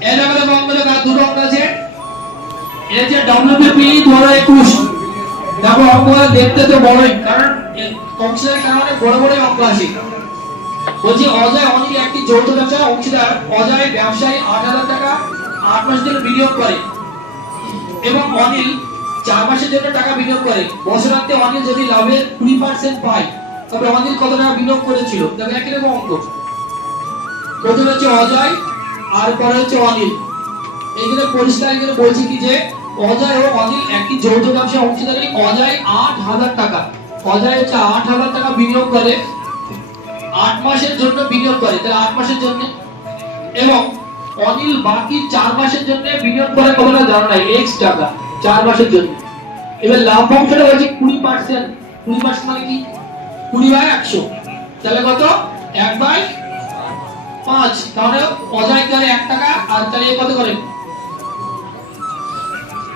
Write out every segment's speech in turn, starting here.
দেখো দেখো দেখো আট হাজার বিনিয়োগ করে। এবং অনিল চার মাসের টাকা বিনিয়োগ করে। বছরান্তে অনিল যদি লাভের কুড়ি পার্সেন্ট পায়, তবে অনিল কত টাকা বিনিয়োগ করেছিল? রকম অঙ্ক। প্রথমে হচ্ছে অজয় আর পরে হচ্ছে অনিল। এইখানে পরিষ্কার এখানে বলছি কি যে, অজয় ও অনিল একটি যৌথ ব্যবসা অংশীদারি অজয় আট হাজার টাকা। অজয় হচ্ছে আট হাজার টাকা বিনিয়োগ করে। আট মাসের জন্য বিনিয়োগ করে। তাহলে আট মাসের জন্য? এবং অনিল বাকি চার মাসের জন্য বিনিয়োগ করে কতটা জানা নাই এক্স টাকা, চার মাসের জন্য। এবার লাভ অংশটা হচ্ছে কুড়ি পার্সেন্ট কুড়ি পার্সেন্ট মানে কি? কুড়ি বাই একশো। তাহলে কত? এক বাই পাঁচ, তাহলে অজয় তাহলে এক টাকা, আর তাহলে কত করে?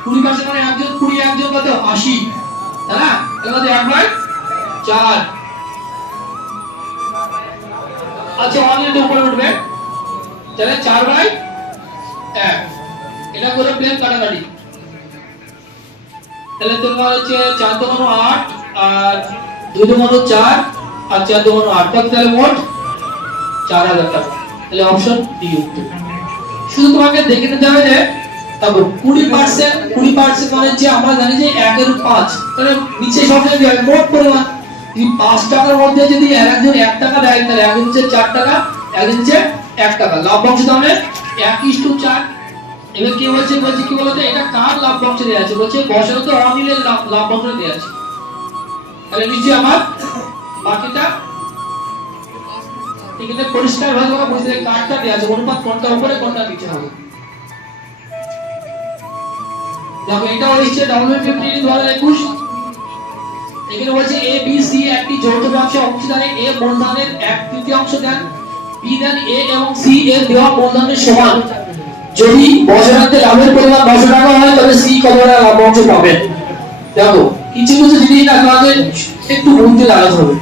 কুড়ি পার্সেন্ট মানে একজন কুড়ি একজন কত? আশি। তাই না? তাহলে এক বাই চার। আচ্ছা অনিল উপরে উঠবে। তাহলে চার বাই এক। এটা করে প্লেন কাটাকাটি। তাহলে তোমার হচ্ছে চার দোকানো আট, আর দুই দোকানো চার, আর চার দোকানো আট। তাহলে মোট চার হাজার টাকা। তাহলে অপশন ডি উত্তর শুধু তোমাকে দেখে নিতে হবে যে তারপর কুড়ি পার্সেন্ট কুড়ি পার্সেন্ট মানে যে আমরা জানি যে একের পাঁচ। তাহলে নিচে সব মোট পরিমাণ। পাঁচ টাকার মধ্যে যদি একজন এক টাকা দেয়, তাহলে একজন হচ্ছে চার টাকা একজন হচ্ছে এক টাকা। তাহলে এক ইস্টু চার। এবার কি বলছে বলছে কি বলতো, এটা কার লভ্যাংশ দেওয়া আছে? বলছে বছরত অনিলের লাভ- লভ্যাংশ দেওয়া আছে। তাহলে নিশ্চয়ই আমার বাকিটা এখানে পরিষ্কার ভাবে বুঝতে কারটা দেওয়া আছে, অনুপাত কোনটা, উপরে কোনটা নিচে হবে। দেখো এটা হচ্ছে ডাব্লিউ ফিফটি দু হাজার একুশ। এখানে বলছে এ বি সি একটি যৌথ ব্যবসা অংশীদারে এ মূলধনের এক তৃতীয়াংশ দেন। বি দেন এ এবং সি এর দেওয়া মূলধনের সমান। যদি বছরান্তে লাভের পরিমাণ দশ টাকা হয় তবে সি কত টাকা লাভ অংশ পাবেন। দেখো, কিছু কিছু জিনিস তোমাদের একটু বুঝতে লাগাতে হবে।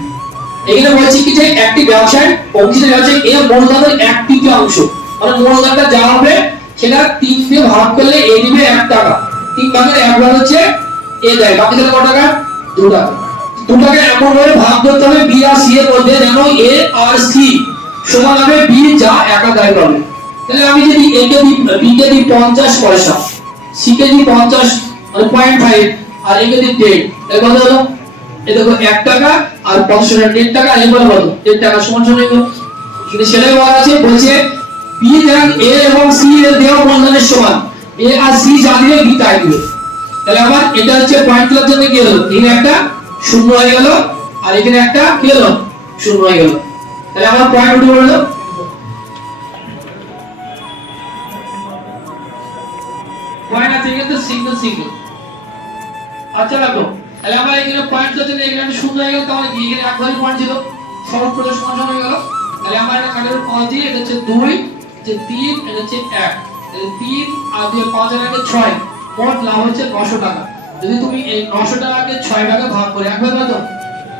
এখানে বলছি কি যে একটি ব্যবসায় অংশীদার ব্যবসায় এ মূলধনের এক তৃতীয়াংশ মানে মূলধনটা যা হবে, সেটা তিন দিয়ে ভাগ করলে এ দিবে এক টাকা। তিন ভাগের এক ভাগ হচ্ছে এ দেয়। বাকি তাহলে কত টাকা? দু টাকা। দু টাকা এমন ভাবে ভাগ করতে হবে বি আর সি এর মধ্যে, যেন এ আর সি সমান হবে বি যা একা দায় পাবে। তাহলে আমি যদি এ কে দিই বি কে দিই পঞ্চাশ পয়সা সি কে দিই পঞ্চাশ মানে পয়েন্ট ফাইভ আর এ কে দিই দেড় তাহলে কত হলো? এ দেখো এক টাকা আর পঞ্চাশ টাকা দেড় টাকা আর এগুলো কত দেড় টাকা সমান সমান কিন্তু সেটাই বলা আছে বলছে বি দেন এ এবং সি এর দেওয়া মূলধনের সমান। এ আর সি যা দিবে বি তাই দিবে তাহলে আবার এটা হচ্ছে পয়েন্টগুলোর জন্য কি হলো? এখানে একটা শূন্য হয়ে গেল, আর এখানে একটা কি হলো? শূন্য হয়ে গেল। তাহলে আমার পয়েন্ট উঠে পড়ল। পয়েন্ট আছে কিন্তু সিঙ্গেল সিঙ্গেল আচ্ছা দেখো তাহলে আমার এখানে পয়েন্ট আছে না এখানে শূন্য হয়ে গেল, তাহলে কি এখানে একবারই পয়েন্ট ছিল? সহজ করে সমান হয়ে গেল। তাহলে আমার এটা কাটার পাঁচ দিয়ে এটা হচ্ছে দুই, যে তিন, এটা হচ্ছে এক। তিন আর দুই পাঁচ আর একে ছয়। মোট লাভ হচ্ছে নশো টাকা। যদি তুমি এই নশো টাকাকে ছয় ভাগে ভাগ করে, এক ভাগ কত?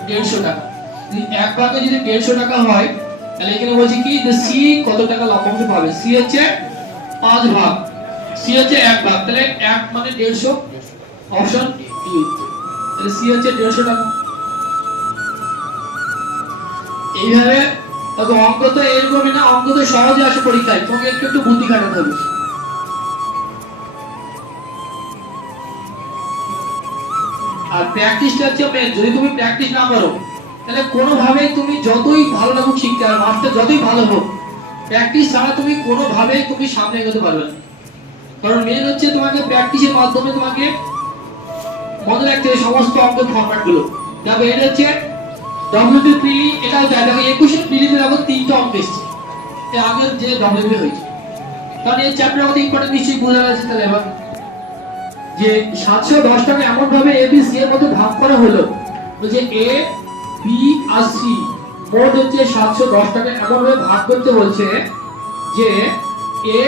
দেড়শো টাকা। যদি এক ভাগে যদি দেড়শো টাকা হয়, তাহলে এখানে বলছি কি? যে সি কত টাকা লভ্যাংশ পাবে? সি হচ্ছে পাঁচ ভাগ। সি হচ্ছে এক ভাগ। তাহলে এক মানে দেড়শো। অপশন ডি তাহলে এইভাবে তবে অঙ্ক তো এরকমই না, অঙ্ক তো সহজে আসে পরীক্ষায়। তোমাকে একটু একটু বুদ্ধি খাটাতে হবে। আর প্র্যাকটিসটা হচ্ছে মেন যদি তুমি প্র্যাকটিস না করো, তাহলে কোনোভাবেই তুমি যতই ভালো লাগুক শিখতে আর মাস্টার যতই ভালো হোক প্র্যাকটিস ছাড়া তুমি কোনোভাবেই তুমি সামনে এগোতে পারবে না। কারণ মেন হচ্ছে তোমাকে প্র্যাকটিসের মাধ্যমে তোমাকে মনে রাখতে হবে সমস্ত অঙ্কের ফরম্যাটগুলো দেখো এটা হচ্ছে ডব্লিউপি প্রিলি এটাও দেয় দেখো একুশে প্রিলিতে দেখো তিনটা অঙ্ক এসছে। এর যে ডব্লিউপি হয়েছে। কারণ এই চ্যাপ্টার মধ্যে ইম্পর্টেন্ট নিশ্চয়ই বোঝা গেছে তাহলে এবার। যে সাতশো দশ এমন ভাবে এ বি সি এর মধ্যে ভাগ করা হলো যে এ বি আর সি মোট হচ্ছে সাতশো দশ এমন ভাবে ভাগ করতে বলছে যে এ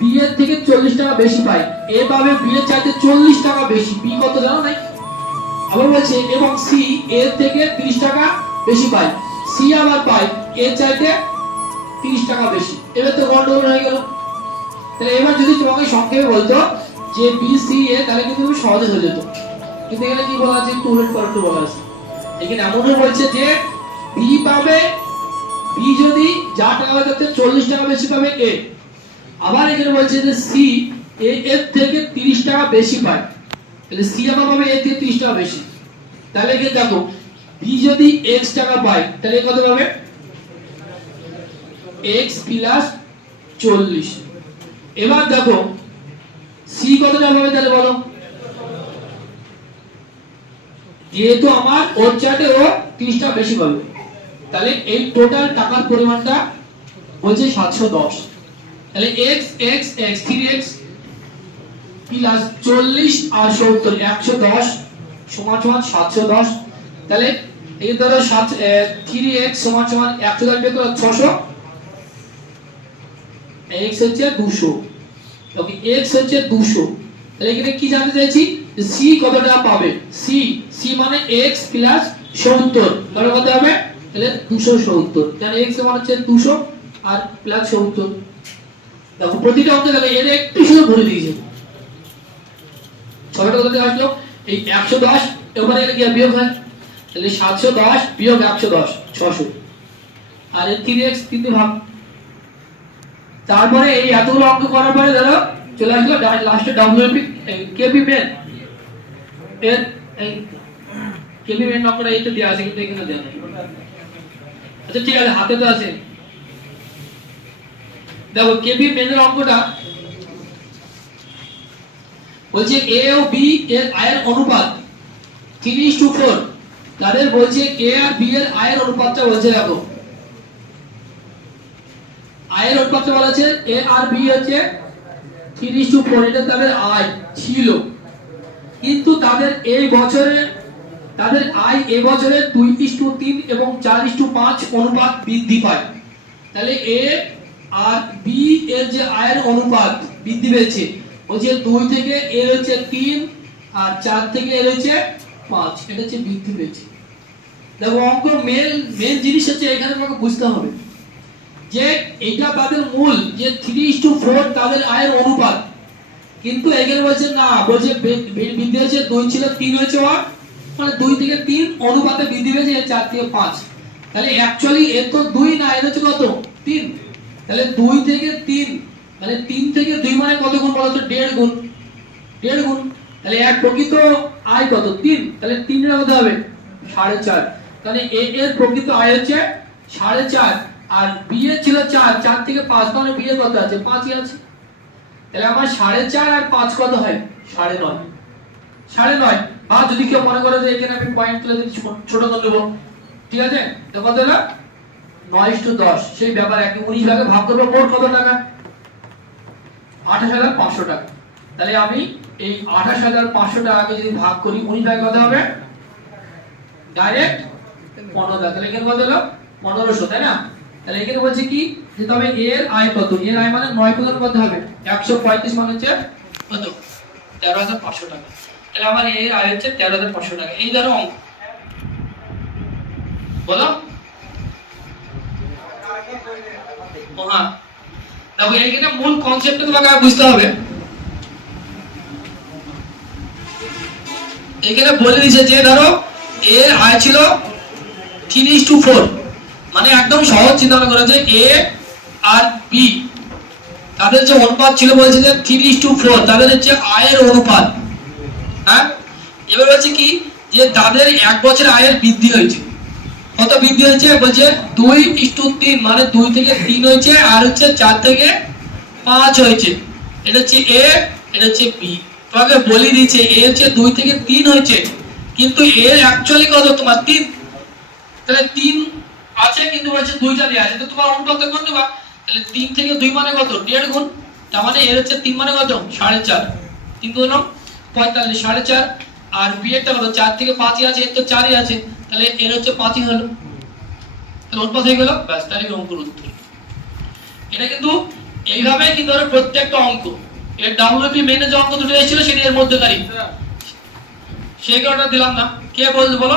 বি এর থেকে চল্লিশ টাকা বেশি পায়। এ পাবে বি চাইতে চল্লিশ টাকা বেশি। বি কত জানো নাই? আবার বলছে, এবং সি এর থেকে তিরিশ টাকা বেশি পায়। সি আবার পায় এর চাইতে তিরিশ টাকা বেশি। এবার তো গন্ডগোল হয়ে গেল। তাহলে এবার যদি তোমাকে সংক্ষেপে বলতো যে বি, সি, এ, তাহলে কিন্তু তুমি সহজে হয়ে যেত। কিন্তু এখানে কি বলা আছে? একটু উলট পালট বলা আছে। এখানে এমনও বলছে যে বি পাবে, বি যদি যা টাকা তার চল্লিশ টাকা বেশি পাবে এ আবার এখানে বলছে যে সি এর থেকে তিরিশ টাকা বেশি পায়। তাহলে সি আবার পাবে এর থেকে তিরিশ টাকা বেশি। তাহলে এখানে দেখো বি যদি এক্স টাকা পায়, তাহলে কত পাবে? এক্স প্লাস চল্লিশ। এবার দেখো সি কত টাকা পাবে তাহলে বলো? যেহেতু আমার, ওর চার্টে ও তিরিশ টাকা বেশি পাবে। তাহলে এই টোটাল টাকার পরিমাণটা বলছে সাতশো দশ। তাহলে x x x three x plus চল্লিশ আর সত্তর, একশো দশ, সমান সমান সাতশো দশ। তাহলে এই ধরো সাত থ্রি এক্স সমান সমান একশো দশ বের ছশো। এক্স হচ্ছে দুশো। তবে এক্স হচ্ছে দুশো। তাহলে এখানে কি জানতে চাইছি? সি কত টাকা পাবে? সি সি মানে এক্স প্লাস সত্তর। তাহলে কত হবে? তাহলে দুশো সত্তর। তাহলে এক্স মানে হচ্ছে দুশো আর প্লাস সত্তর। দেখো প্রতিটা অঙ্কে দেখো এর একটু শুধু ভরে দিয়েছে। ছয়টা আসলো, এই একশো দশ, এবারে এটা কি বিয়োগ হয়? তাহলে সাতশো দশ বিয়োগ একশো দশ, ছশো। আর এর তিন এক্স, তিন ভাগ। তারপরে এই এতগুলো অঙ্ক করার পরে ধরো, চলে আসলো লাস্টে ডব্লিউপি কেপি মেন এর এই কেপি মেন নম্বরটা এইটা দেওয়া আছে, কিন্তু এখানে দেওয়া নেই। আচ্ছা ঠিক আছে, হাতে তো আছে। দেখো কেপি মেনের অঙ্কটা বলছে এ ও বি এর আয়ের অনুপাত থ্রি টু ফোর তাদের বলছে এ আর বি এর আয়ের অনুপাতটা বলছে, দেখো। আয়ের অনুপাতটা বলা আছে এ আর বি হচ্ছে থ্রি টু ফোর এটা তাদের আয় ছিল। কিন্তু তাদের এই বছরে, তাদের আয় এ বছরে দুই ইস্টু তিন এবং চার ইস্টু পাঁচ অনুপাত বৃদ্ধি পায়। তাহলে এ আর বি এর যে আয়ের অনুপাত বৃদ্ধি পেয়েছে, ও যে দুই থেকে এর হচ্ছে তিন আর চার থেকে এর হচ্ছে পাঁচ, এটা হচ্ছে বৃদ্ধি পেয়েছে। দেখো, অঙ্ক মেন মেন জিনিস হচ্ছে এখানে তোমাকে বুঝতে হবে যে এটা তাদের মূল, যে থ্রি টু ফোর তাদের আয়ের অনুপাত। কিন্তু এখানে বলছে না, বলছে বৃদ্ধি হয়েছে দুই ছিল তিন হয়েছে ওর মানে দুই থেকে তিন অনুপাতে বৃদ্ধি পেয়েছে চার থেকে পাঁচ। তাহলে অ্যাকচুয়ালি এর তো দুই না, এর হচ্ছে কত? তিন। তাহলে দুই থেকে তিন মানে তিন থেকে দুই মানে কত গুণ বলা তো? দেড় গুণ। দেড় গুণ। তাহলে এক প্রকৃত আয় কত? তিন। তাহলে তিনের কত হবে? সাড়ে চার। তাহলে এ, এর প্রকৃত আয় হচ্ছে সাড়ে চার। আর বি এর ছিল চার। চার থেকে পাঁচ মানে বি এর কত আছে? পাঁচই আছে। তাহলে আমার সাড়ে চার আর পাঁচ কত হয়? সাড়ে নয়। সাড়ে নয়। বা যদি কেউ মনে করে যে এখানে আমি পয়েন্ট তুলে দিচ্ছি ছোট করে দেবো। ঠিক আছে? তো কত হলো? নয় দশ, সেই ব্যাপার একই উনিশ ভাগে ভাগ করব, মোট কত টাকা? আঠাশ হাজার পাঁচশো টাকা। তাহলে আমি এই আঠাশ হাজার পাঁচশো টাকাকে যদি ভাগ করি, উনিশ ভাগে কত হবে? ডাইরেক্ট পনেরো তাহলে এখানে কত হলো? পনেরোশো, তাই না? তাহলে এখানে বলছে কি? যে তবে এর আয় কত? এর আয় মানে নয় প্রদান কত হবে। একশো পঁয়ত্রিশ মানে হচ্ছে কত? তেরো হাজার পাঁচশো টাকা। তাহলে আমার এর আয় হচ্ছে তেরো হাজার পাঁচশো টাকা। এই ধরো অঙ্ক। বলো? হ্যাঁ। দেখো এইখানে মূল তোমাকে বুঝতে হবে। এখানে বলে যে, ধরো এর আয় ছিল থ্রি টু ফোর। মানে একদম সহজ চিন্তা করে যে এ আর বি তাদের যে অনুপাত ছিল বলছে যে থ্রি টু ফোর, তাদের হচ্ছে আয়ের অনুপাত। হ্যাঁ? এবার হচ্ছে কি? যে তাদের এক বছর আয়ের বৃদ্ধি হয়েছে। কত বৃদ্ধি হয়েছে? বলছে দুই ইস্টু তিন মানে দুই থেকে তিন হয়েছে, আর হচ্ছে চার থেকে পাঁচ হয়েছে। এটা হচ্ছে এ, এটা হচ্ছে বি। তোমাকে বলি দিচ্ছে এ হচ্ছে দুই থেকে তিন হয়েছে। কিন্তু এর অ্যাকচুয়ালি কত? তোমার তিন। তাহলে তিন আছে, কিন্তু বলছে দুইটা দেওয়া আছে। তো তোমার অনুপাত কোন নেবা তাহলে তিন থেকে দুই মানে কত? দেড় গুণ। তার মানে এর হচ্ছে তিন মানে কত? সাড়ে চার। তিন গুণ পঁয়তাল্লিশ, সাড়ে চার। আর বি এরটা কত? চার থেকে পাঁচই আছে, এর তো চারই আছে। তাহলে এর হচ্ছে পাঁচই হলো। তাহলে অনুপাত হয়ে গেল। ব্যাস, তাহলে অঙ্কুর উত্তর। এটা কিন্তু এইভাবে কিন্তু ধরো প্রত্যেকটা অঙ্ক। এর ডাব্লিউপি মেনে যে অঙ্ক দুটো এসেছিল সেটি এর মধ্যেকারী সেই কারণে দিলাম না? কে বলছে বলো?